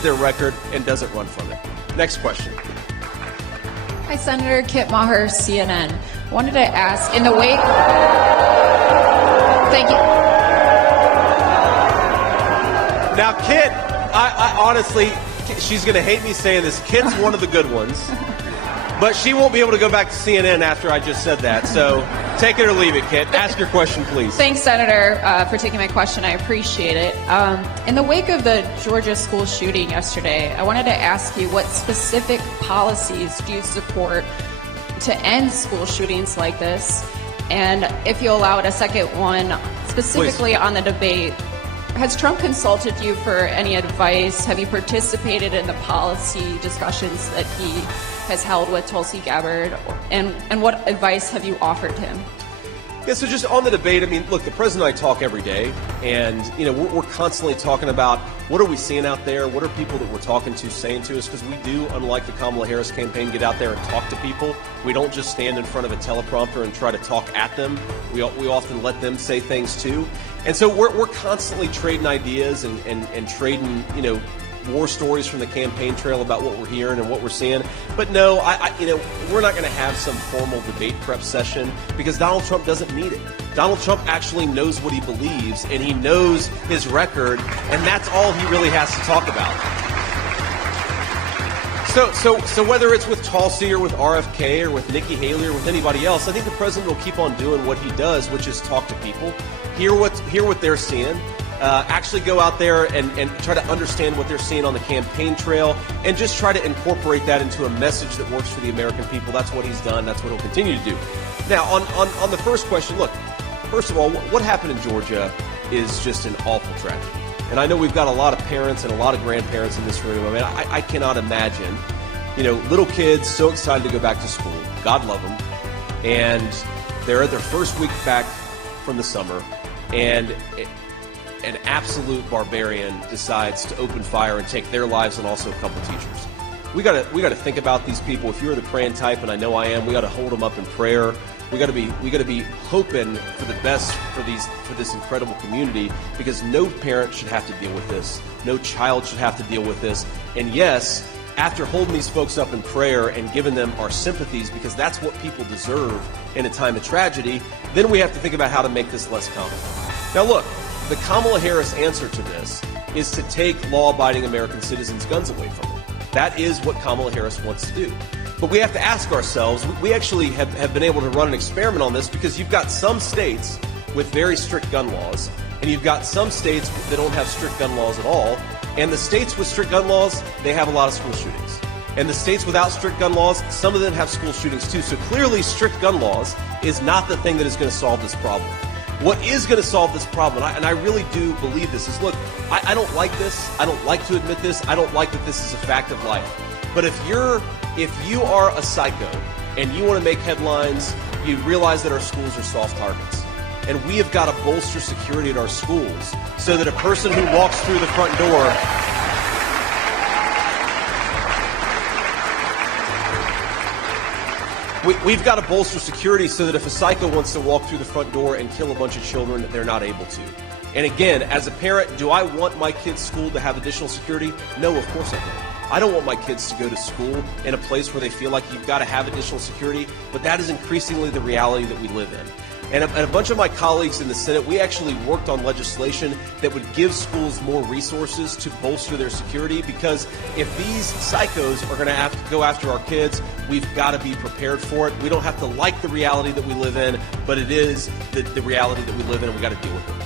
at their record and doesn't run from it. Next question. Hi, Senator Kit Maher, CNN. Wanted to ask, in the wake... Thank you. Now, Kit, I honestly, she's going to hate me saying this. Kit's one of the good ones. But she won't be able to go back to CNN after I just said that. So take it or leave it, Kit. Ask your question, please. Thanks, Senator, for taking my question. I appreciate it. In the wake of the Georgia school shooting yesterday, I wanted to ask you, what specific policies do you support to end school shootings like this? And if you allow it, a second one, specifically on the debate, has Trump consulted you for any advice? Have you participated in the policy discussions that he has held with Tulsi Gabbard? And what advice have you offered him? Yeah, so just on the debate, I mean, look, the president and I talk every day, and, you know, we're constantly talking about what are we seeing out there, what are people that we're talking to saying to us, because we do, unlike the Kamala Harris campaign, get out there and talk to people. We don't just stand in front of a teleprompter and try to talk at them. We often let them say things too. And so we're constantly trading ideas and trading, you know, war stories from the campaign trail about what we're hearing and what we're seeing. But no, you know, we're not going to have some formal debate prep session because Donald Trump doesn't need it. Donald Trump actually knows what he believes, and he knows his record, and that's all he really has to talk about. So whether it's with Tulsi or with RFK or with Nikki Haley or with anybody else, I think the president will keep on doing what he does, which is talk to people, hear what they're seeing, actually go out there and try to understand what they're seeing on the campaign trail, and just try to incorporate that into a message that works for the American people. That's what he's done. That's what he'll continue to do. Now, on the first question, look, first of all, what happened in Georgia is just an awful tragedy. And I know we've got a lot of parents and a lot of grandparents in this room. I mean, I cannot imagine, you know, little kids so excited to go back to school. God love them. And they're at their first week back from the summer, and an absolute barbarian decides to open fire and take their lives and also a couple teachers. We got to think about these people. If you're the praying type, and I know I am, we got to hold them up in prayer. We got to be hoping for the best for this incredible community, because no parent should have to deal with this. No child should have to deal with this. And yes, after holding these folks up in prayer and giving them our sympathies, because that's what people deserve in a time of tragedy, then we have to think about how to make this less common. Now look, the Kamala Harris answer to this is to take law-abiding American citizens' guns away from them. That is what Kamala Harris wants to do. But we have to ask ourselves, we actually have been able to run an experiment on this, because you've got some states with very strict gun laws, and you've got some states that don't have strict gun laws at all. And the states with strict gun laws, they have a lot of school shootings. And the states without strict gun laws, some of them have school shootings too. So clearly strict gun laws is not the thing that is going to solve this problem. What is going to solve this problem, and I really do believe this, is, look, I don't like this. I don't like to admit this. I don't like that this is a fact of life. But if you are a psycho and you want to make headlines, you realize that our schools are soft targets. And we have got to bolster security at our schools so that a person who walks through the front door We've got to bolster security so that if a psycho wants to walk through the front door and kill a bunch of children, they're not able to. And again, as a parent, do I want my kids' school to have additional security? No, of course I don't. I don't want my kids to go to school in a place where they feel like you've got to have additional security, but that is increasingly the reality that we live in. And a bunch of my colleagues in the Senate, we actually worked on legislation that would give schools more resources to bolster their security, because if these psychos are going to have to go after our kids, we've got to be prepared for it. We don't have to like the reality that we live in, but it is the reality that we live in, and we've got to deal with it.